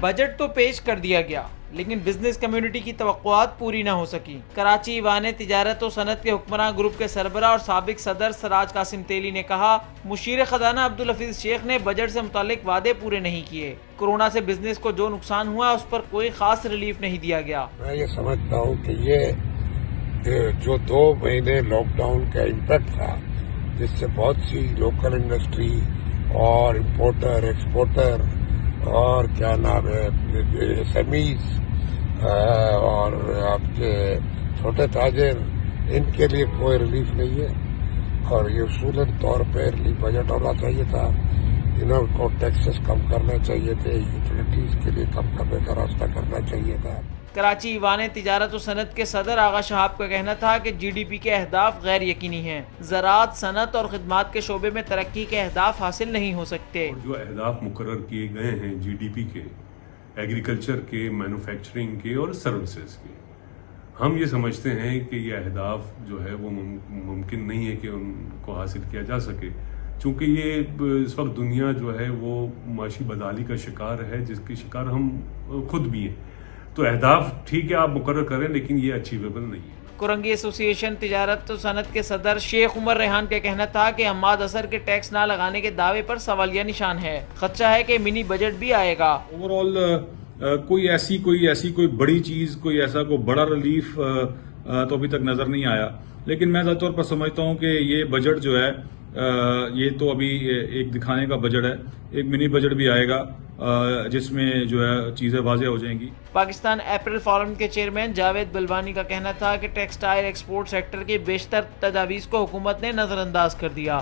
Budget تو پیش کر دیا گیا لیکن بزنس کمیونٹی کی توقعات پوری نہ ہو سکی۔ کراچی ایوان تجارت و صنعت کے حکمراں گروپ کے سربراہ اور سابق صدر سراج قاسم تیلی نے کہا، مشیر خزانہ عبدالحفیظ شیخ نے بجٹ سے متعلق وعدے پورے نہیں کیے۔ کورونا سے بزنس کو جو نقصان ہوا اس پر کوئی خاص ریلیف نہیں دیا گیا۔ میں یہ سمجھتا ہوں کہ یہ جو 2 مہینے لاک ڈاؤن کا امپیکٹ تھا، جس سے بہت سی لوکل انڈسٹری اور امپورٹر ایکسپورٹر اور کیا نام ہے ایس ایم ایز اور آپ کے چھوٹے تاجر، ان کے لیے کوئی ریلیف نہیں ہے، اور یہ اصولاً طور پہ ریلیف بجٹ ہونا چاہیے تھا۔ انہوں کو ٹیکسز کم کرنے چاہیے تھے، یوٹیلیٹیز کے لیے کم کرنے کا راستہ کرنا چاہیے تھا۔ کراچی ایوان تجارت و صنعت کے صدر آغا شہاب کا کہنا تھا کہ جی ڈی پی کے اہداف غیر یقینی ہیں۔ زراعت، صنعت اور خدمات کے شعبے میں ترقی کے اہداف حاصل نہیں ہو سکتے۔ جو اہداف مقرر کیے گئے ہیں جی ڈی پی کے، ایگریکلچر کے، مینوفیکچرنگ کے اور سروسز کے، ہم یہ سمجھتے ہیں کہ یہ اہداف جو ہے وہ ممکن نہیں ہے کہ ان کو حاصل کیا جا سکے، چونکہ یہ اس وقت دنیا جو ہے وہ معاشی بدحالی کا شکار ہے، جس کے شکار ہم خود بھی ہیں۔ تو اہداف ٹھیک ہے آپ مقرر کریں، لیکن یہ اچیویبل نہیں ہے۔ کورنگی ایسوسی ایشن تجارت و صنعت کے صدر شیخ عمر ریحان کا کہنا تھا کہ حماد اظہر کے ٹیکس نہ لگانے کے دعوے پر سوالیہ نشان ہے۔ خدشہ ہے کہ منی بجٹ بھی آئے گا۔ اوور آل کوئی ایسی بڑی چیز، کوئی ایسا کوئی بڑا ریلیف تو ابھی تک نظر نہیں آیا، لیکن میں ذاتی طور پر سمجھتا ہوں کہ یہ بجٹ جو ہے یہ تو ابھی ایک دکھانے کا بجٹ ہے، ایک منی بجٹ بھی آئے گا جس میں جو ہے چیزیں واضح ہو جائیں گی۔ پاکستان اپریل فورم کے چیئرمین جاوید بلوانی کا کہنا تھا کہ ٹیکسٹائل ایکسپورٹ سیکٹر کی بیشتر تجاویز کو حکومت نے نظر انداز کر دیا۔